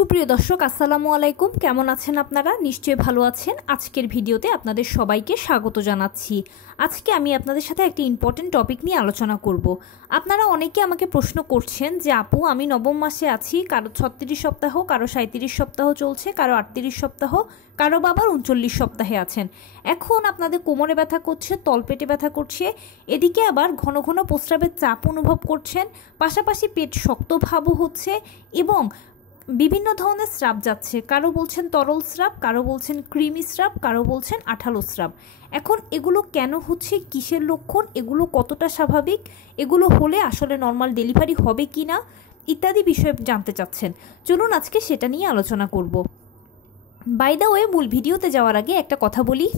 সুপ্রিয় দর্শক আসসালামু আলাইকুম, কেমন আছেন আপনারা? নিশ্চয়ই ভালো আছেন। আজকের ভিডিওতে আপনাদের সবাইকে স্বাগত জানাচ্ছি। আজকে আমি আপনাদের সাথে একটি ইম্পর্টেন্ট টপিক নিয়ে আলোচনা করব। আপনারা অনেকে আমাকে প্রশ্ন করছেন যে আপু, আমি নবম মাসে আছি, কারো 36 সপ্তাহ, কারো 37 সপ্তাহ চলছে, কারো 38 সপ্তাহ, কারো আবার 39 সপ্তাহে আছেন। এখন আপনাদের কোমরে ব্যথা করছে, তলপেটে ব্যথা করছে, এদিকে আবার ঘন ঘন প্রস্রাবের চাপ অনুভব করছেন, পাশাপাশি পেট শক্ত ভাবও হচ্ছে এবং বিভিন্ন ধরনের স্রাব যাচ্ছে। কারো বলছেন তরল স্রাব, কারো বলছেন ক্রিমি স্রাব, কারো বলছেন আঠালো স্রাব। এখন এগুলো কেন হচ্ছে, কিসের লক্ষণ, এগুলো কতটা স্বাভাবিক, এগুলো হলে আসলে নর্মাল ডেলিভারি হবে কি না ইত্যাদি বিষয়ে জানতে চাচ্ছেন। চলুন আজকে সেটা নিয়ে আলোচনা করব। বাই দ্য ওয়ে, মূল ভিডিওতে যাওয়ার আগে একটা কথা বলি,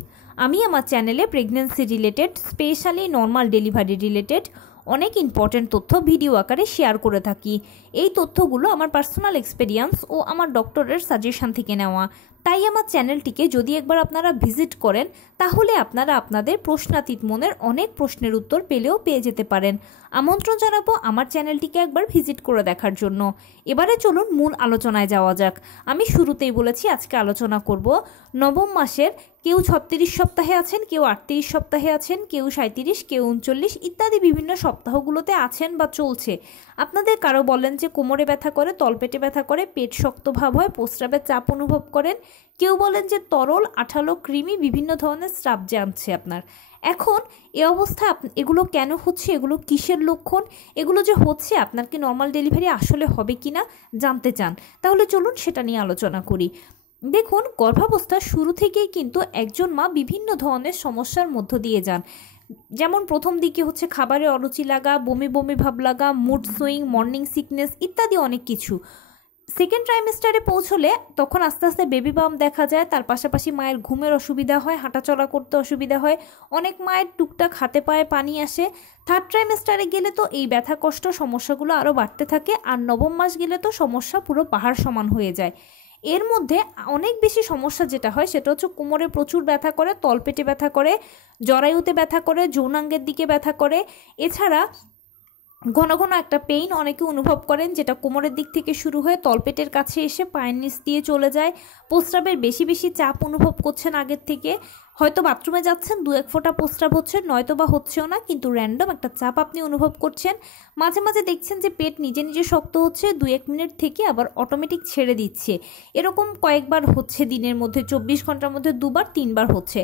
আমি আমার চ্যানেলে pregnancy related, specially normal delivery related অনেক ইম্পর্ট্যান্ট তথ্য ভিডিও আকারে শেয়ার করে থাকি। এই তথ্যগুলো আমার পার্সোনাল এক্সপেরিয়েন্স ও আমার ডক্টরের সাজেশন থেকে নেওয়া। তাই আমার চ্যানেলটিকে যদি একবার আপনারা ভিজিট করেন, তাহলে আপনারা আপনাদের প্রশ্নাতীত মনের অনেক প্রশ্নের উত্তর পেয়ে যেতে পারেন। আমন্ত্রণ জানাবো আমার চ্যানেলটিকে একবার ভিজিট করে দেখার জন্য। এবারে চলুন মূল আলোচনায় যাওয়া যাক। আমি শুরুতেই বলেছি আজকে আলোচনা করব নবম মাসের, কেউ 36 সপ্তাহে আছেন, কেউ 38 সপ্তাহে আছেন, কেউ 37, কেউ 39 ইত্যাদি বিভিন্ন সপ্তাহগুলোতে আছেন বা চলছে। আপনাদের কারো বলেন যে কোমরে ব্যথা করে, তলপেটে ব্যথা করে, পেট শক্ত ভাব হয়, প্রস্রাবের চাপ অনুভব করেন, কেউ বলেন যে তরল, আঠালো, ক্রিমি বিভিন্ন ধরনের স্রাব জানছে আপনার। এখন এই অবস্থা এগুলো কেন হচ্ছে, এগুলো কিসের লক্ষণ, এগুলো যে হচ্ছে আপনার কি নর্মাল ডেলিভারি আসলে হবে কি না জানতে চান, তাহলে চলুন সেটা নিয়ে আলোচনা করি। দেখুন, গর্ভাবস্থার শুরু থেকেই কিন্তু একজন মা বিভিন্ন ধরনের সমস্যার মধ্য দিয়ে যান। যেমন প্রথম দিকে হচ্ছে খাবারে অরুচি লাগা, বমি বমি ভাব লাগা, মুড সুইং, মর্নিং সিকনেস ইত্যাদি অনেক কিছু। সেকেন্ড ট্রাইমেস্টারে পৌঁছলে তখন আস্তে আস্তে বেবি বাম্প দেখা যায়, তার পাশাপাশি মায়ের ঘুমের অসুবিধা হয়, হাঁটাচলা করতে অসুবিধা হয়, অনেক মায়ের টুকটাক হাতে পায়ে পানি আসে। থার্ড ট্রাইমেস্টারে গেলে তো এই ব্যথা কষ্ট সমস্যাগুলো আরও বাড়তে থাকে, আর নবম মাস গেলে তো সমস্যা পুরো পাহাড় সমান হয়ে যায়। এর মধ্যে অনেক বেশি সমস্যা যেটা হয় সেটা হচ্ছে কোমরে প্রচুর ব্যথা করে, তলপেটে ব্যথা করে, জরায়ুতে ব্যথা করে, যৌনাঙ্গের দিকে ব্যথা করে। এছাড়া ঘন ঘন একটা পেইন অনেকে অনুভব করেন, যেটা কোমরের দিক থেকে শুরু হয়ে তলপেটের কাছে এসে পায়ের নিচ দিয়ে চলে যায়। প্রস্রাবের বেশি বেশি চাপ অনুভব করছেন আগের থেকে, হয়তো বাথরুমে যাচ্ছেন, 2-1 ফোঁটা প্রস্রাব হচ্ছে, নয়তো বা হচ্ছেও না, কিন্তু র্যান্ডম একটা চাপ আপনি অনুভব করছেন। মাঝে মাঝে দেখছেন যে পেট নিজে নিজে শক্ত হচ্ছে, 2-1 মিনিট থেকে আবার অটোমেটিক ছেড়ে দিচ্ছে। এরকম কয়েকবার হচ্ছে দিনের মধ্যে, 24 ঘন্টার মধ্যে 2-3 বার হচ্ছে।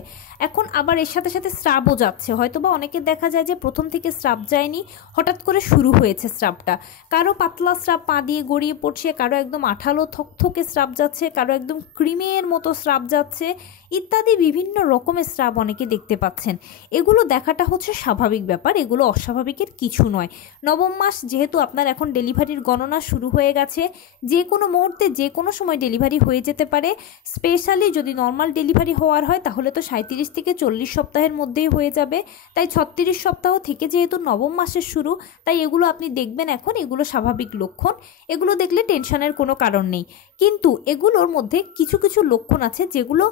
এখন আবার এর সাথে সাথে স্রাবও যাচ্ছে, হয়তো বা অনেকের দেখা যায় যে প্রথম থেকে স্রাব যায়নি, হঠাৎ করে শুরু হয়েছে স্রাবটা। কারো পাতলা স্রাব পা দিয়ে গড়িয়ে পড়ছে, কারো একদম আঠালো থকথকে স্রাব যাচ্ছে, কারো একদম ক্রিমের মতো স্রাব যাচ্ছে ইত্যাদি বিভিন্ন রকমের স্রাব অনেকে দেখতে পাচ্ছেন। এগুলো দেখাটা হচ্ছে স্বাভাবিক ব্যাপার, এগুলো অস্বাভাবিকের কিছু নয়। নবম মাস যেহেতু আপনার এখন ডেলিভারির গণনা শুরু হয়ে গেছে, যে কোনো মুহূর্তে যে কোনো সময় ডেলিভারি হয়ে যেতে পারে। স্পেশালি যদি নর্মাল ডেলিভারি হওয়ার হয় তাহলে তো 37 থেকে 40 সপ্তাহের মধ্যেই হয়ে যাবে। তাই 36 সপ্তাহ থেকে যেহেতু নবম মাসের শুরু, তাই এগুলো আপনি দেখবেন এখন, এগুলো স্বাভাবিক লক্ষণ, এগুলো দেখলে টেনশনের কোনো কারণ নেই। কিন্তু এগুলোর মধ্যে কিছু কিছু লক্ষণ আছে যেগুলো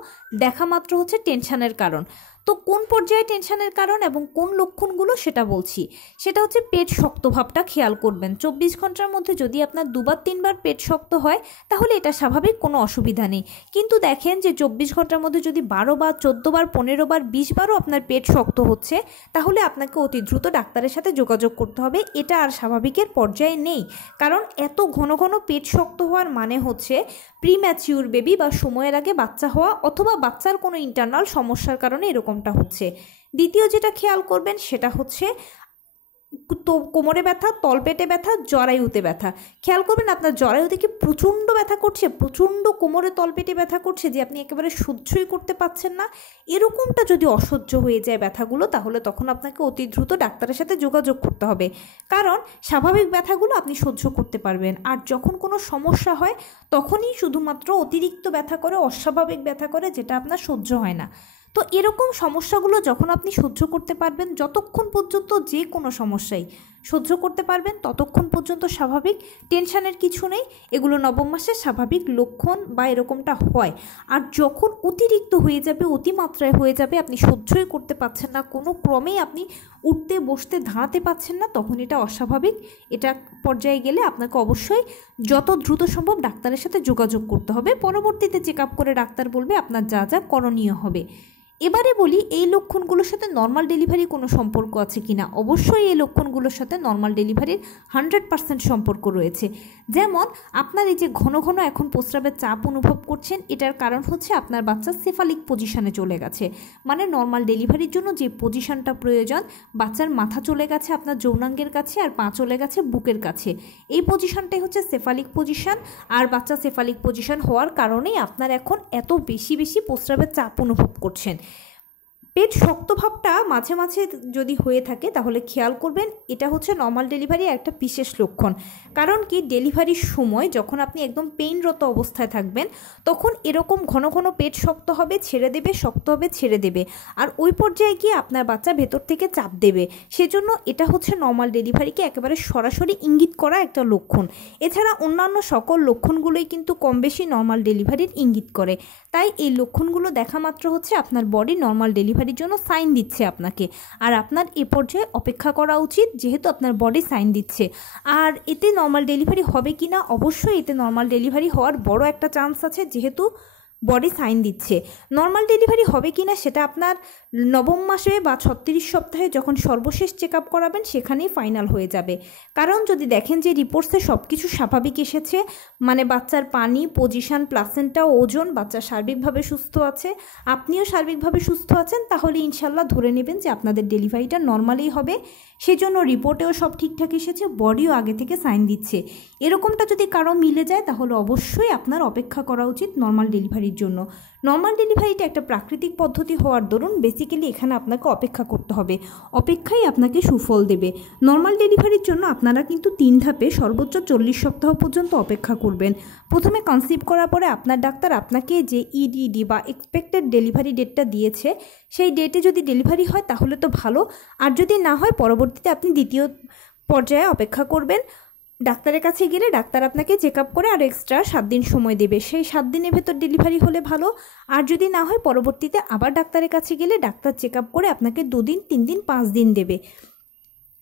দেখা মাত্র হচ্ছে টেনশনের কারণ। তো কোন পর্যায়ে টেনশনের কারণ এবং কোন লক্ষণগুলো সেটা বলছি। সেটা হচ্ছে পেট শক্ত ভাবটা খেয়াল করবেন। 24 ঘন্টার মধ্যে যদি আপনার 2-3 বার পেট শক্ত হয় তাহলে এটা স্বাভাবিক, কোনো অসুবিধা নেই। কিন্তু দেখেন যে 24 ঘন্টার মধ্যে যদি 12 বার, 14 বার, 15 বার, 20 বারও আপনার পেট শক্ত হচ্ছে, তাহলে আপনাকে অতি দ্রুত ডাক্তারের সাথে যোগাযোগ করতে হবে। এটা আর স্বাভাবিকের পর্যায়ে নেই, কারণ এত ঘন ঘন পেট শক্ত হওয়ার মানে হচ্ছে প্রিম্যাচিউর বেবি বা সময়ের আগে বাচ্চা হওয়া, অথবা বাচ্চার কোনো ইন্টারনাল সমস্যার কারণে এরকমটা হচ্ছে। দ্বিতীয় যেটা খেয়াল করবেন সেটা হচ্ছে কোমরে ব্যথা, তলপেটে ব্যথা, জরায়ুতে ব্যথা। খেয়াল করবেন আপনার জরায়ুতে কি প্রচণ্ড ব্যথা করছে, প্রচণ্ড কোমরে তলপেটে ব্যথা করছে যে আপনি একেবারে সহ্যই করতে পারছেন না। এরকমটা যদি অসহ্য হয়ে যায় ব্যথাগুলো, তাহলে তখন আপনাকে অতি দ্রুত ডাক্তারের সাথে যোগাযোগ করতে হবে, কারণ স্বাভাবিক ব্যথাগুলো আপনি সহ্য করতে পারবেন। আর যখন কোনো সমস্যা হয় তখনই শুধুমাত্র অতিরিক্ত ব্যথা করে, অস্বাভাবিক ব্যথা করে, যেটা আপনার সহ্য হয় না। তো এরকম সমস্যাগুলো যখন আপনি সহ্য করতে পারবেন, যতক্ষণ পর্যন্ত যে কোনো সমস্যাই সহ্য করতে পারবেন ততক্ষণ পর্যন্ত স্বাভাবিক, টেনশানের কিছু নেই। এগুলো নবম মাসের স্বাভাবিক লক্ষণ বা এরকমটা হয়। আর যখন অতিরিক্ত হয়ে যাবে, অতিমাত্রায় হয়ে যাবে, আপনি সহ্যই করতে পারছেন না, কোনো ক্রমেই আপনি উঠতে বসতে দাঁড়াতে পারছেন না, তখন এটা অস্বাভাবিক। এটা পর্যায়ে গেলে আপনাকে অবশ্যই যত দ্রুত সম্ভব ডাক্তারের সাথে যোগাযোগ করতে হবে। পরবর্তীতে চেক আপ করে ডাক্তার বলবে আপনার যা যা করণীয় হবে। এবারে বলি এই লক্ষণগুলোর সাথে নর্মাল ডেলিভারি কোনো সম্পর্ক আছে কিনা। অবশ্যই এই লক্ষণগুলোর সাথে নর্মাল ডেলিভারির 100% সম্পর্ক রয়েছে। যেমন আপনার এই যে ঘন ঘন এখন প্রস্রাবের চাপ অনুভব করছেন, এটার কারণ হচ্ছে আপনার বাচ্চা সেফালিক পজিশনে চলে গেছে। মানে নর্মাল ডেলিভারির জন্য যে পজিশনটা প্রয়োজন, বাচ্চার মাথা চলে গেছে আপনার যৌনাঙ্গের কাছে আর পা চলে গেছে বুকের কাছে, এই পজিশনটাই হচ্ছে সেফালিক পজিশন। আর বাচ্চা সেফালিক পজিশন হওয়ার কারণেই আপনার এখন এত বেশি প্রস্রাবের চাপ অনুভব করছেন। পেট শক্তভাবটা মাঝে মাঝে যদি হয়ে থাকে তাহলে খেয়াল করবেন, এটা হচ্ছে নর্মাল ডেলিভারির একটা বিশেষ লক্ষণ। কারণ কি, ডেলিভারির সময় যখন আপনি একদম পেইনরত অবস্থায় থাকবেন তখন এরকম ঘন ঘন পেট শক্ত হবে, ছেড়ে দেবে, শক্ত হবে, ছেড়ে দেবে, আর ওই পর্যায়ে গিয়ে আপনার বাচ্চা ভেতর থেকে চাপ দেবে। সেজন্য এটা হচ্ছে নর্মাল ডেলিভারিকে একেবারে সরাসরি ইঙ্গিত করা একটা লক্ষণ। এছাড়া অন্যান্য সকল লক্ষণগুলোই কিন্তু কম বেশি নর্মাল ডেলিভারির ইঙ্গিত করে। তাই এই লক্ষণগুলো দেখা মাত্র হচ্ছে আপনার বডি নর্মাল ডেলিভারির জন্য সাইন দিচ্ছে আপনাকে, আর আপনার এ পর্যায়ে অপেক্ষা করা উচিত, যেহেতু আপনার বডি সাইন দিচ্ছে। আর এতে নর্মাল ডেলিভারি হবে কিনা, অবশ্যই এতে নর্মাল ডেলিভারি হওয়ার বড় একটা চান্স আছে, যেহেতু বডি সাইন দিচ্ছে। নর্মাল ডেলিভারি হবে কিনা সেটা আপনার নবম মাসে বা 36 সপ্তাহে যখন সর্বশেষ চেক আপ করাবেন সেখানেই ফাইনাল হয়ে যাবে। কারণ যদি দেখেন যে রিপোর্টসে সব কিছু স্বাভাবিক এসেছে, মানে বাচ্চার পানি, পজিশন, প্লাসেন্টা, ওজন, বাচ্চা সার্বিকভাবে সুস্থ আছে, আপনিও সার্বিকভাবে সুস্থ আছেন, তাহলে ইনশাল্লাহ ধরে নেবেন যে আপনাদের ডেলিভারিটা নর্মালই হবে। সেজন্য রিপোর্টেও সব ঠিকঠাক এসেছে, বডিও আগে থেকে সাইন দিচ্ছে। এরকমটা যদি কারো মিলে যায় তাহলে অবশ্যই আপনার অপেক্ষা করা উচিত নর্মাল ডেলিভারির জন্য। নর্মাল ডেলিভারিটা একটা প্রাকৃতিক পদ্ধতি হওয়ার দরুন বেসিক্যালি এখানে আপনাকে অপেক্ষা করতে হবে, অপেক্ষাই আপনাকে সুফল দেবে। নর্মাল ডেলিভারির জন্য আপনারা কিন্তু 3 ধাপে সর্বোচ্চ 40 সপ্তাহ পর্যন্ত অপেক্ষা করবেন। প্রথমে কনসিভ করার পরে আপনার ডাক্তার আপনাকে যে ইডিডি বা এক্সপেক্টেড ডেলিভারি ডেটটা দিয়েছে, সেই ডেটে যদি ডেলিভারি হয় তাহলে তো ভালো, আর যদি না হয় পরবর্তীতে আপনি দ্বিতীয় পর্যায়ে অপেক্ষা করবেন। ডাক্তারের কাছে গেলে ডাক্তার আপনাকে চেক আপ করে আর এক্সট্রা 7 দিন সময় দেবে, সেই 7 দিনের ভেতর ডেলিভারি হলে ভালো। আর যদি না হয় পরবর্তীতে আবার ডাক্তারের কাছে গেলে ডাক্তার চেক আপ করে আপনাকে 2 দিন, 3 দিন, 5 দিন দেবে।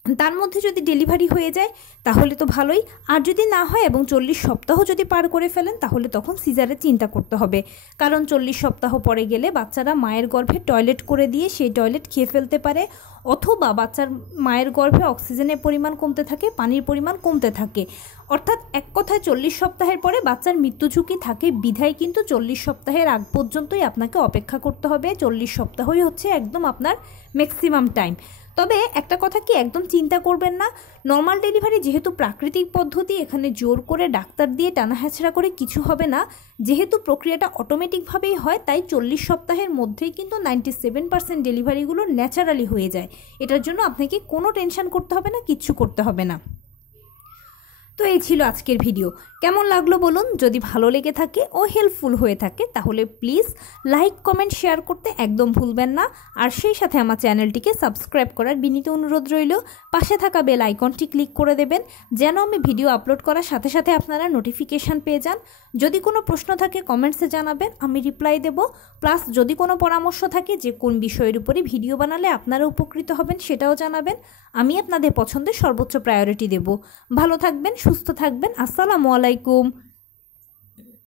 তার মধ্যে যদি ডেলিভারি হয়ে যায় তাহলে তো ভালোই, আর যদি না হয় এবং 40 সপ্তাহ যদি পার করে ফেলেন তাহলে তখন সিজারের চিন্তা করতে হবে। কারণ 40 সপ্তাহ পরে গেলে বাচ্চারা মায়ের গর্ভে টয়লেট করে দিয়ে সেই টয়লেট খেয়ে ফেলতে পারে, অথবা বাচ্চার মায়ের গর্ভে অক্সিজেনের পরিমাণ কমতে থাকে, পানির পরিমাণ কমতে থাকে। অর্থাৎ এক কথায় 40 সপ্তাহের পরে বাচ্চার মৃত্যু ঝুঁকি থাকে, বিধায় কিন্তু 40 সপ্তাহের আগ পর্যন্তই আপনাকে অপেক্ষা করতে হবে। 40 সপ্তাহই হচ্ছে একদম আপনার ম্যাক্সিমাম টাইম। তবে একটা কথা কি, একদম চিন্তা করবেন না, নর্মাল ডেলিভারি যেহেতু প্রাকৃতিক পদ্ধতি, এখানে জোর করে ডাক্তার দিয়ে টানা হেঁচড়া করে কিছু হবে না। যেহেতু প্রক্রিয়াটা অটোমেটিকভাবেই হয়, তাই 40 সপ্তাহের মধ্যেই কিন্তু 97% ডেলিভারিগুলো ন্যাচারালি হয়ে যায়। এটার জন্য আপনাকে কোনো টেনশন করতে হবে না, কিচ্ছু করতে হবে না। তো এই ছিল আজকের ভিডিও। কেমন লাগলো বলুন। যদি ভালো লেগে থাকে ও হেল্পফুল হয়ে থাকে তাহলে প্লিজ লাইক, কমেন্ট, শেয়ার করতে একদম ভুলবেন না। আর সেই সাথে আমার চ্যানেলটিকে সাবস্ক্রাইব করার বিনীত অনুরোধ রইল। পাশে থাকা বেল আইকনটি ক্লিক করে দেবেন যেন আমি ভিডিও আপলোড করার সাথে সাথে আপনারা নোটিফিকেশান পেয়ে যান। যদি কোনো প্রশ্ন থাকে কমেন্টসে জানাবেন, আমি রিপ্লাই দেব। প্লাস যদি কোনো পরামর্শ থাকে যে কোন বিষয়ের উপরে ভিডিও বানালে আপনারা উপকৃত হবেন সেটাও জানাবেন। আমি আপনাদের পছন্দের সর্বোচ্চ প্রায়োরিটি দেব। ভালো থাকবেন, সুস্থ থাকবেন। আসসালামু আলাইকুম।